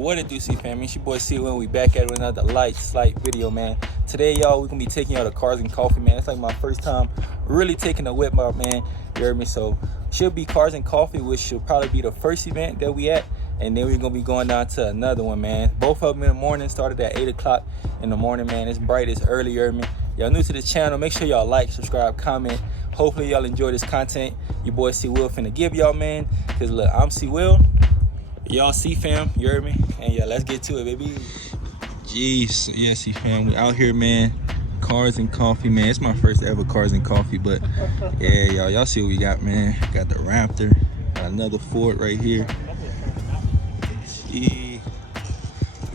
What it do, CEEFAM? It's your boy C when we back at it with another slight video, man. Today, y'all, we're gonna be taking y'all to Cars and Coffee, man. It's like my first time really taking a whip out, man. You heard me? So should be Cars and Coffee, which should probably be the first event that we at, and then we're gonna be going down to another one, man. Both of them in the morning, started at 8 o'clock in the morning, man. It's bright, it's early, you heard me? Y'all new to the channel, make sure y'all like, subscribe, comment. Hopefully y'all enjoy this content. Your boy C Will finna give y'all, man. Cause look, I'm C Will. Y'all CEEFAM, you heard me? And yeah, let's get to it, baby. Jeez, yeah, CEEFAM, we out here, man. Cars and Coffee, man. It's my first ever Cars and Coffee, but yeah, y'all see what we got, man. Got the Raptor, got another Ford right here. See,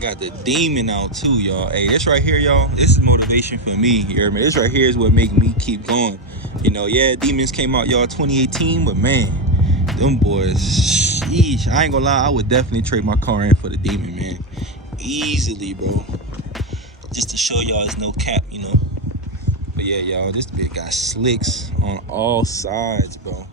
got the Demon out too, y'all. Hey, this right here, y'all, this is motivation for me, you heard me? This right here is what make me keep going. You know, yeah, Demons came out, y'all, 2018, but man, them boys, sheesh, I ain't gonna lie, I would definitely trade my car in for the Demon, man. Easily, bro. Just to show y'all it's no cap, you know. But yeah, y'all, this bit got slicks on all sides, bro.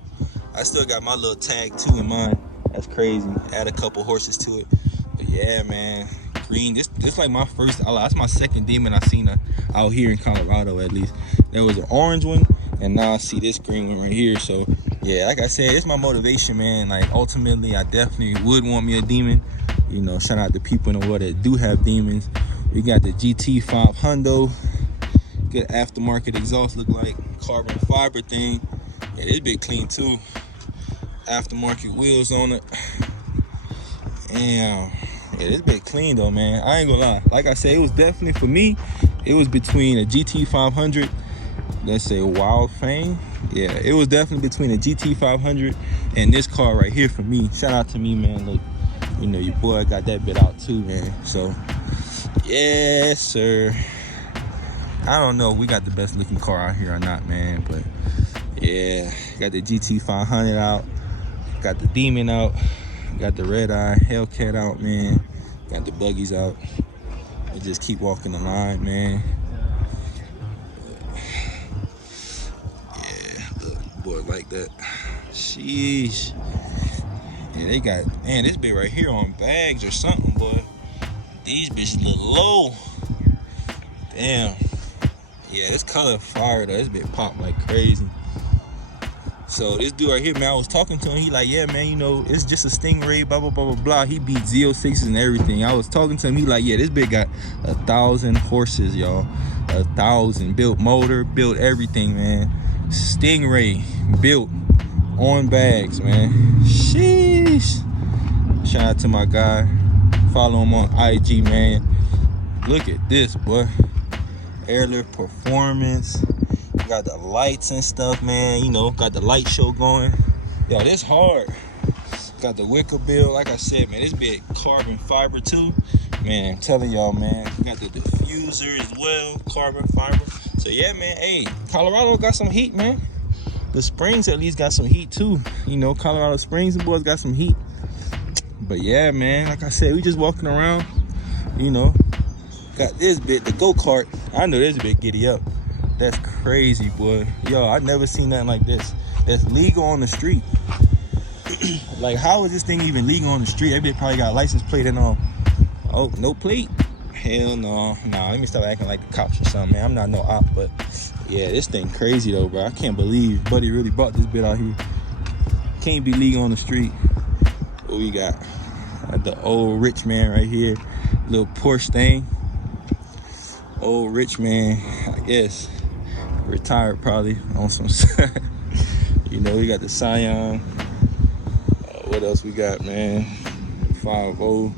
I still got my little tag too in mine. That's crazy. Add a couple horses to it. But yeah, man. Green, this like my first, that's my second Demon I seen out here in Colorado, at least. There was an orange one, and now I see this green one right here. So yeah, like I said, it's my motivation, man. Like ultimately, I definitely would want me a Demon. You know, shout out to people in the world that do have Demons. We got the GT5 Hundo, good aftermarket exhaust, look like carbon fiber thing. Yeah, this bit clean too. Aftermarket wheels on it. Damn. Yeah, this bit clean though, man. I ain't gonna lie. Like I said, it was definitely for me. It was between a GT500, let's say Wild Fame. Yeah, it was definitely between a GT500 and this car right here for me. Shout out to me, man. Look, you know, your boy got that bit out too, man. So, yes, sir. I don't know if we got the best looking car out here or not, man. But yeah, got the GT500 out. Got the Demon out. Got the Redeye Hellcat out, man. Got the buggies out. We just keep walking the line, man. Yeah, look, boy, like that. Sheesh. Yeah, they got, man, this bit right here on bags or something, boy. These bitches look low. Damn. Yeah, this color fire though. This bit pop like crazy. So this dude right here, man, I was talking to him. He like, yeah, man, you know, it's just a Stingray, blah, blah, blah, blah, blah. He beat Z06s and everything. I was talking to him. He like, yeah, this bit got 1,000 horses, y'all. 1,000. Built motor, built everything, man. Stingray, built on bags, man. Sheesh. Shout out to my guy. Follow him on IG, man. Look at this, boy. Airlift performance. Got the lights and stuff, man. You know, got the light show going. Yo, this hard. Got the wicker bill. Like I said, man, this bit carbon fiber too. Man, I'm telling y'all, man. Got the diffuser as well, carbon fiber. So yeah, man, hey, Colorado got some heat, man. The Springs at least got some heat too. You know, Colorado Springs and boys got some heat. But yeah, man, like I said, we just walking around, you know. Got this bit, the go-kart. I know this bit giddy up. That's crazy, boy. Yo, I never seen nothing like this. That's legal on the street. Like, how is this thing even legal on the street? That bit probably got a license plate and all. Oh, no plate? Hell no. Nah, let me stop acting like the cops or something, man. I'm not no op, but yeah, this thing crazy though, bro. I can't believe Buddy really bought this bit out here. Can't be legal on the street. What we got? The old rich man right here. Little Porsche thing. Old rich man, I guess. Retired probably on some. You know, we got the Scion. What else we got, man? 5-0.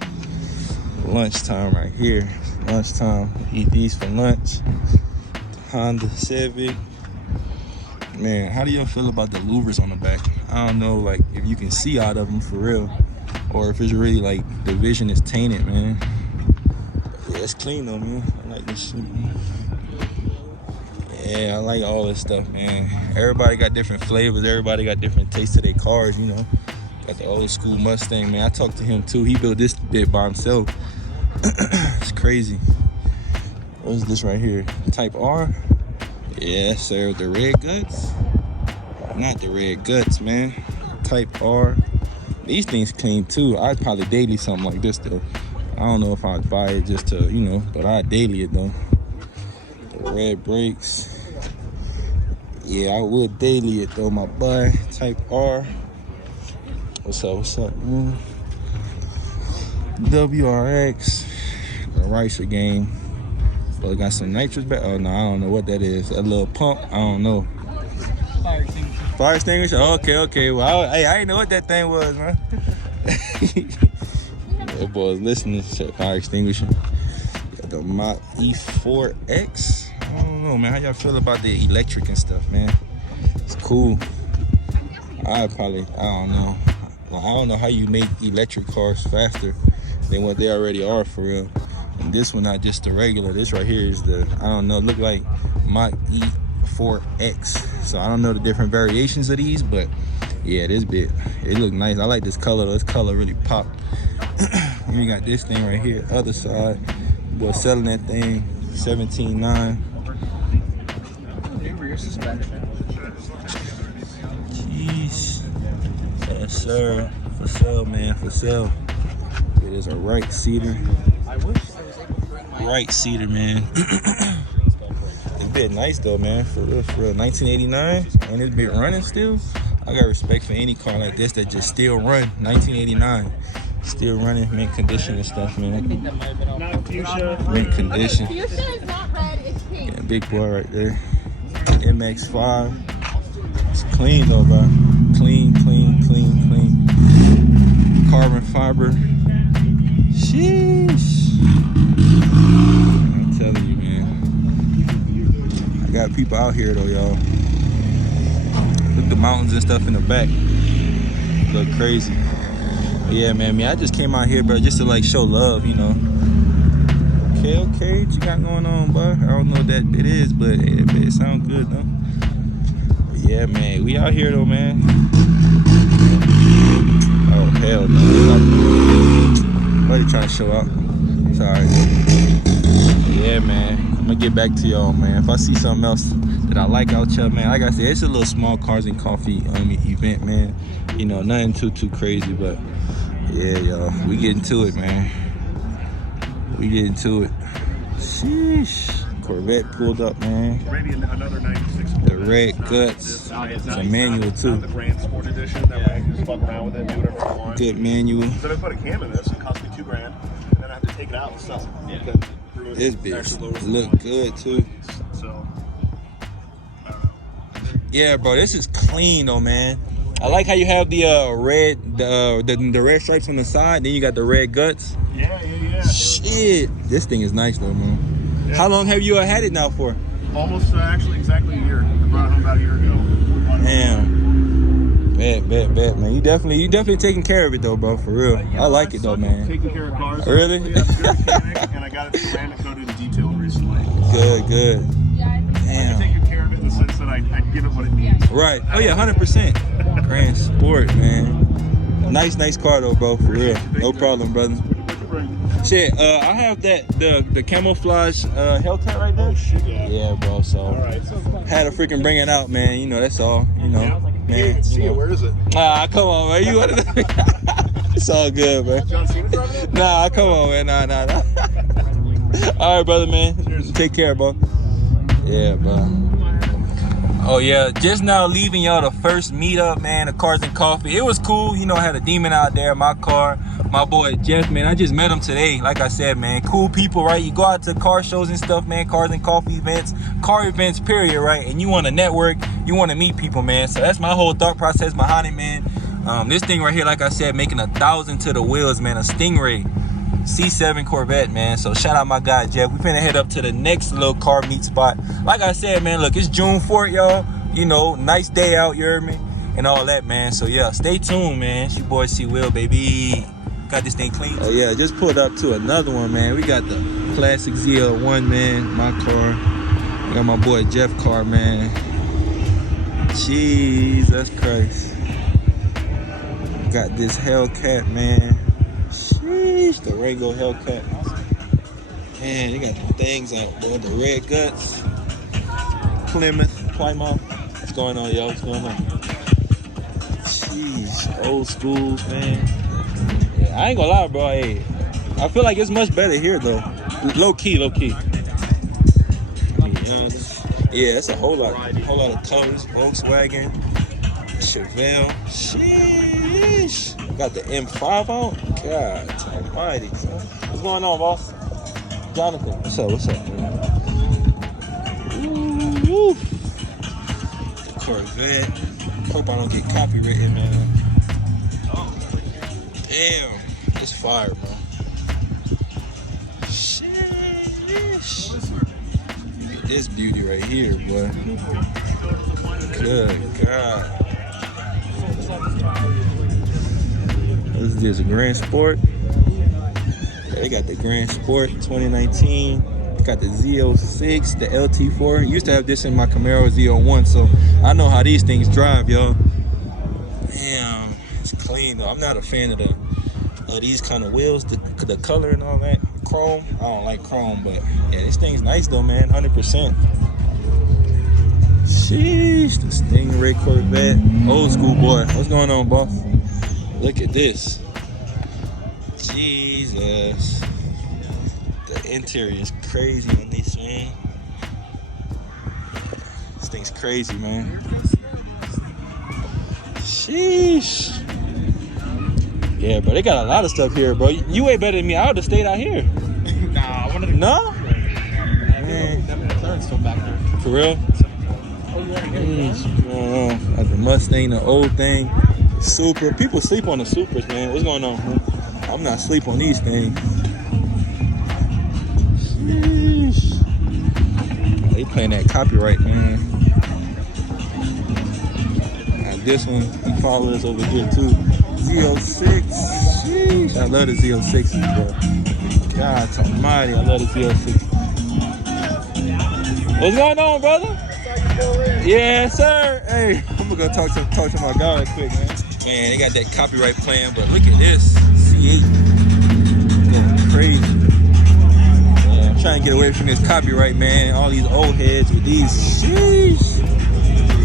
Lunchtime right here. Lunchtime. Eat these for lunch. Honda Civic. Man, how do y'all feel about the louvers on the back? I don't know, like, if you can see out of them for real, or if it's really like the vision is tainted, man. Yeah, it's clean though, man. I like this shit, man. Yeah, I like all this stuff, man. Everybody got different flavors. Everybody got different tastes to their cars, you know. Got the old school Mustang, man. I talked to him too. He built this bit by himself. It's crazy. What is this right here? Type R? Yes, sir. The red guts? Not the red guts, man. Type R. These things clean too. I'd probably daily something like this though. I don't know if I'd buy it just to, you know, but I daily it though. The red brakes. Yeah, I would daily it though, my boy. Type R. What's up, man? WRX. The Ricer game. So it got some nitrous back. Oh no, I don't know what that is. That little pump, I don't know. Fire extinguisher. Fire extinguisher? Okay. Well, I didn't know what that thing was, man. That boy's listening to fire extinguisher. Got the Mach E4X. I don't know, man. How y'all feel about the electric and stuff, man? It's cool. I don't know. Well, I don't know how you make electric cars faster than what they already are for real. And this one not just the regular. This right here is the, I don't know, look like Mach E4X. So I don't know the different variations of these, but yeah, this bit, it look nice. I like this color. This color really pop. And you got this thing right here, other side. Boy, selling that thing, 17.9. Rear suspension. Jeez. Yes, sir. For sale, man. For sale. It is a right seater. I wish I was able to bring my Right seater, man. It's bit nice though, man. For real, 1989, and it's been running still. I got respect for any car like this that just still run. 1989, still running, mint condition and stuff, man. Not fuchsia. Mint condition. Fuchsia is not red, it's pink. Yeah, big boy right there. MX-5. It's clean though, bro. Clean. Carbon fiber. Sheesh. I'm telling you, man. I got people out here though, y'all. Look at the mountains and stuff in the back. Look crazy. But yeah, man, I just came out here, bro, just to like show love, you know. Okay, what you got going on, bro? I don't know what that bit is, but it sounds good though. But yeah, man, we out here though, man. Oh hell no! What are you trying to show out? Sorry. Yeah, man. I'm gonna get back to y'all, man. If I see something else that I like out here, man, like I said, it's a little small cars and coffee event, man. You know, nothing too crazy, but yeah, y'all, we getting to it, man. We getting to it. Sheesh. Corvette pulled up, man. Another 96. The red guts. It's a manual too. The Grand Sport Edition. That way I can just fuck around with it, do whatever I want. Good manual. So if I put a cam in this, it cost me $2,000, and then I have to take it out and sell it. Yeah. This bitch look good too. So, I don't know. Yeah, bro, this is clean though, man. I like how you have the the red stripes on the side, then you got the red guts. Yeah. Shit, this thing is nice though, man. Yeah. How long have you had it now for? Almost, actually, exactly a year. I brought it home about a year ago. Damn. Bet, man. You definitely taking care of it though, bro. For real. I like it though, man. Taking care of cars. Really? Yeah, I'm a good mechanic, and I got it from Random Code to the detail recently. Good. I'm Damn. taking care of it in the sense that I give it what it needs. Right. Oh yeah, 100%. Grand Sport, man. Nice car though, bro. For real. No problem, brother. Shit, I have the camouflage Hellcat right there. Oh shit, yeah. Yeah, bro. So Alright. had to freaking bring it out, man. You know, that's all. You know, You man. can see You it. know. Where is it? Nah, come on, man. You want to? It's all good, man. John Cena driving it? Nah, come on, man. Nah. All right, brother, man. Cheers. Take care, bro. Yeah, bro. Oh yeah, just now leaving y'all the first meetup, man, the Cars and Coffee. It was cool, you know, I had a demon out there, my car, my boy Jeff, man. I just met him today, like I said, man. Cool people, right? You go out to car shows and stuff, man, Cars and Coffee events, car events, period, right? And you want to network, you want to meet people, man. So that's my whole thought process behind it, man. This thing right here, like I said, making 1,000 to the wheels, man, a Stingray. C7 Corvette, man. So shout out my guy Jeff. We finna head up to the next little car meet spot. Like I said, man, look, it's June 4th, y'all. You know, nice day out, you heard me? And all that, man. So yeah, stay tuned, man. It's your boy C Will, baby. Got this thing clean. Oh yeah, just pulled up to another one, man. We got the classic ZL1, man. My car. I got my boy Jeff car, man. Jesus Christ. Got this Hellcat, man. Sheesh, the Rango Hellcat. Man, they got the things out, boy. The red guts. Plymouth. What's going on, y'all? What's going on? Jeez, old schools, man. Yeah, I ain't gonna lie, bro. Hey, I feel like it's much better here though. Low key. Yeah, it's a whole lot of colors. Volkswagen, Chevelle. Sheesh. Got the M5 out. God almighty. What's going on, boss? Jonathan, what's up, man? Ooh. The Corvette. Hope I don't get copywritten, man. Damn, it's fire, bro. Sheesh. Look at this beauty right here, boy. Good God. What is this, a Grand Sport? They got the Grand Sport 2019. Got the Z06, the LT4. Used to have this in my Camaro Z01, so I know how these things drive, y'all. Damn, it's clean though. I'm not a fan of these kind of wheels, the color and all that. Chrome, I don't like chrome, but yeah, this thing's nice though, man. 100%. Sheesh, the Stingray Corvette, old school boy. What's going on, boss? Look at this. Jesus. The interior is crazy on this thing. This thing's crazy, man. Sheesh. Yeah, bro, they got a lot of stuff here, bro. You way better than me. I would have stayed out here. Nah, I wanted to. No? Man. McLaren's still back there. For real? Like the Mustang, the old thing. Super. People sleep on the Supers, man. What's going on, man? I'm not sleep on these things. Sheesh. They playing that copyright, man. Now this one, he followed us over here too. Z06. Sheesh. I love the Z06s, bro. God almighty, I love the Z06. What's going on, brother? Yeah, sir. Hey, I'm gonna go talk to my guy real quick, man. Man, they got that copyright playing, but look at this. C8. Going crazy. Yeah, I'm trying to get away from this copyright, man. All these old heads with these. Sheesh.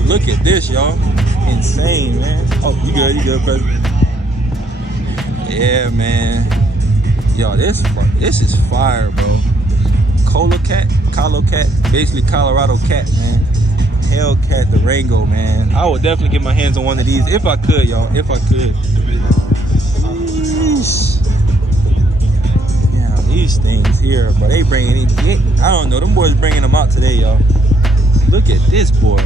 Look at this, y'all. Insane, man. Oh, you good, brother? Yeah, man. Yo, this is fire, bro. Colo Cat, basically Colorado cat, man. Hellcat Durango, man. I would definitely get my hands on one of these if I could, y'all. If I could. Yeah, these things here, but they bringing it. I don't know. Them boys bringing them out today, y'all. Look at this boy.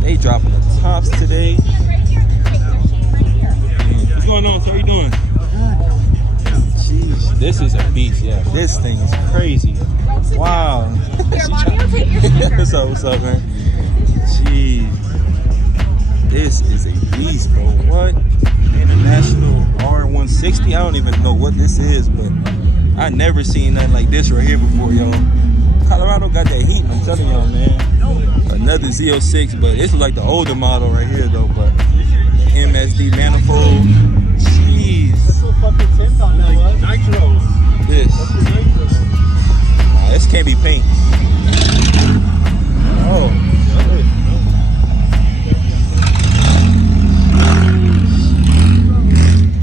They dropping the tops today. What's going on? How you doing? Jeez, this is a beast, yeah. This thing is crazy. Wow. What's up, man? Jeez. This is a beast, bro. What? International R160? I don't even know what this is, but I never seen nothing like this right here before, y'all. Colorado got that heat, I'm telling y'all, man. Another Z06, but this is like the older model right here, though, but MSD manifold. Jeez. Nitro. This. Nah, this can't be paint. Oh.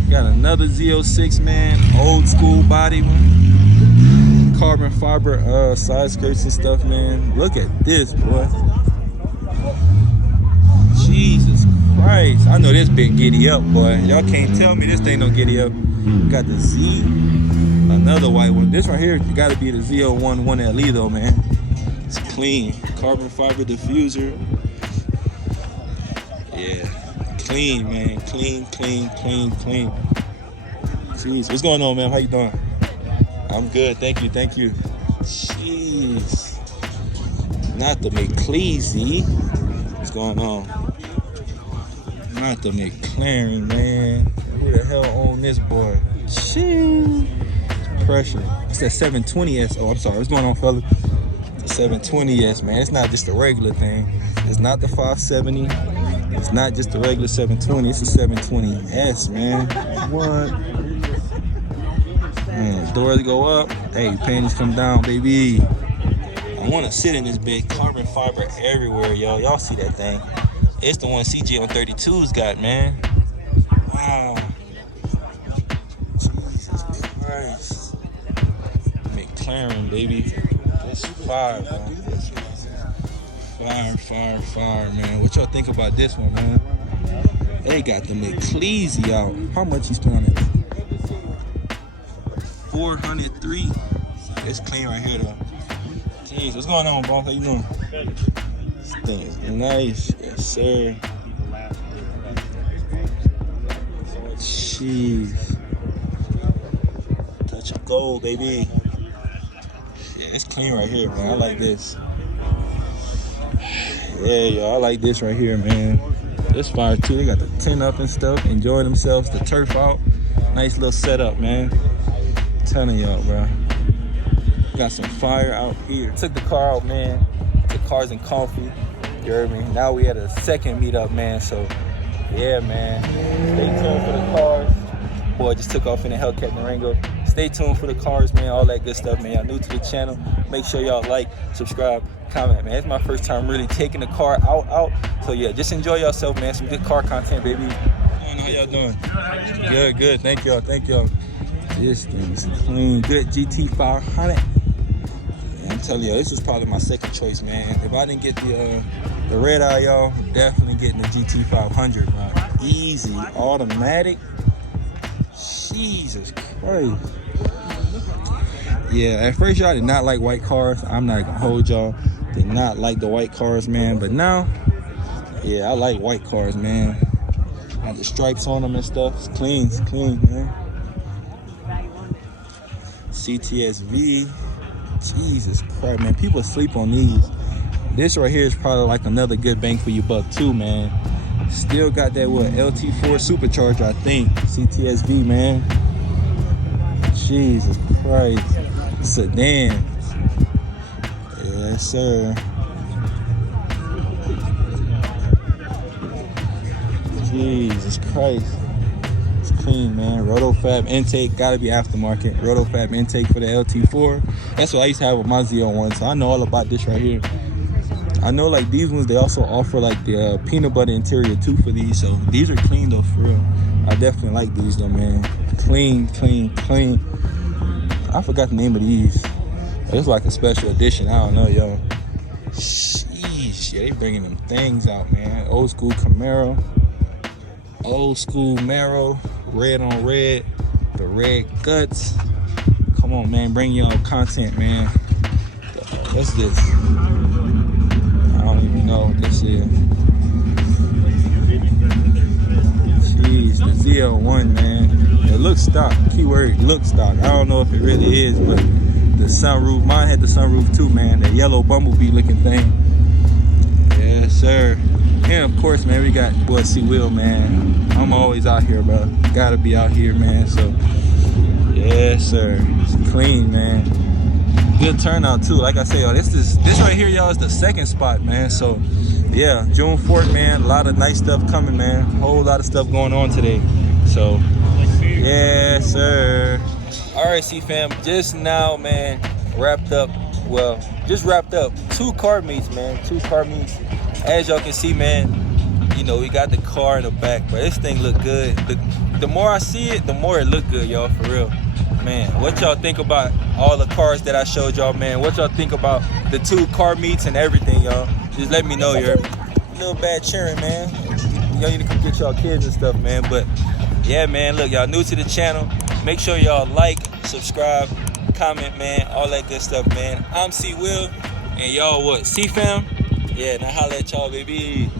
Got another Z06, man. Old school body one. Carbon fiber side skirts and stuff, man. Look at this, boy. Jesus Christ. I know this big giddy up, boy. Y'all can't tell me this thing don't giddy up. Got the Z. Another white one. This right here, you gotta be the Z01 1LE though, man. It's clean. Carbon fiber diffuser. Yeah. Clean, man. Clean. Jeez. What's going on, man? How you doing? I'm good. Thank you. Jeez. Not the McCleasy. What's going on? Not the McLaren, man. Who the hell owned this boy? Sheesh. Pressure. It's that 720S. Oh, I'm sorry. What's going on, fella? The 720S, man. It's not just a regular thing. It's not the 570. It's not just the regular 720. It's a 720S, man. What? Man, doors go up. Hey, panties come down, baby. I want to sit in this big carbon fiber everywhere, y'all. Y'all see that thing? It's the one CJ on 32's got, man. Wow. Jesus McLaren, baby. It's fire, bro. Fire, man. What y'all think about this one, man? They got the McCleasy out. How much he's throwing it? 403. It's clean right here, though. Jeez, what's going on, boss? How you doing? This thing is nice. Yes, sir. Jeez. Touch of gold, baby. Yeah, it's clean right here, man. I like this. Yeah, y'all, I like this right here, man. This fire too. They got the tent up and stuff, enjoying themselves, the turf out. Nice little setup, man. I'm telling y'all, bro. Got some fire out here. Took the car out, man. The car's in coffee. You heard me? Now we had a second meetup, man. So, yeah, man. Stay tuned for the cars. Boy, just took off in the Hellcat Durango. Stay tuned for the cars, man. All that good stuff, man. Y'all new to the channel. Make sure y'all like, subscribe, comment, man. It's my first time really taking the car out. So, yeah, just enjoy yourself, man. Some good car content, baby. How y'all doing? Good. Thank y'all. This thing's clean. Good GT 500. I'm telling you, this was probably my second choice, man. If I didn't get the Redeye, y'all, definitely getting the GT 500, bro. Easy, automatic. Jesus Christ. Yeah, at first y'all did not like white cars. I'm not gonna hold y'all. Did not like the white cars, man. But now, yeah, I like white cars, man. Got the stripes on them and stuff. It's clean, man. CTSV. Jesus Christ, man. People sleep on these. This right here is probably like another good bang for your buck too, man. Still got that LT4 supercharger, I think. CTSV, man. Jesus Christ. Sedan. Yes, sir. Jesus Christ. It's clean, man. Rotofab intake, gotta be aftermarket. Rotofab intake for the LT4. That's what I used to have with my Z01, so I know all about this right here. I know like these ones, they also offer like the peanut butter interior too for these. So these are clean though, for real. I definitely like these though, man. Clean. I forgot the name of these. It's like a special edition. I don't know, yo. Sheesh, yeah, they bringing them things out, man. Old school Camaro. Old school Mero. Red on red. The red guts. Come on, man. Bring y'all content, man. What's this? I don't even know what this is. Jeez, the ZL1, man. It looks stock. Keyword, looks stock. I don't know if it really is, but the sunroof. Mine had the sunroof too, man. That yellow bumblebee looking thing. Yes, sir. And of course, man, we got boy C-Will, man. I'm always out here, bro. Gotta be out here, man. So, yes, sir. It's clean, man. Good turnout too. Like I say, y'all, this right here, y'all, is the second spot, man. So yeah, June 4th, man. A lot of nice stuff coming, man. Whole lot of stuff going on today. So yes, sir. All right, CEEFAM, just now, man, wrapped up 2 car meets, man. 2 car meets. As y'all can see, man, you know, we got the car in the back, but this thing look good. The more I see it, the more it look good, y'all, for real. Man, what y'all think about all the cars that I showed y'all, man? What y'all think about the 2 car meets and everything, y'all? Just let me know. You're a little bad cheering, man. Y'all need to come get y'all kids and stuff, man. But yeah, man, look, y'all new to the channel. Make sure y'all like, subscribe, comment, man. All that good stuff, man. I'm C-Will, and y'all what? CEEFAM? Yeah, now holla at y'all, baby.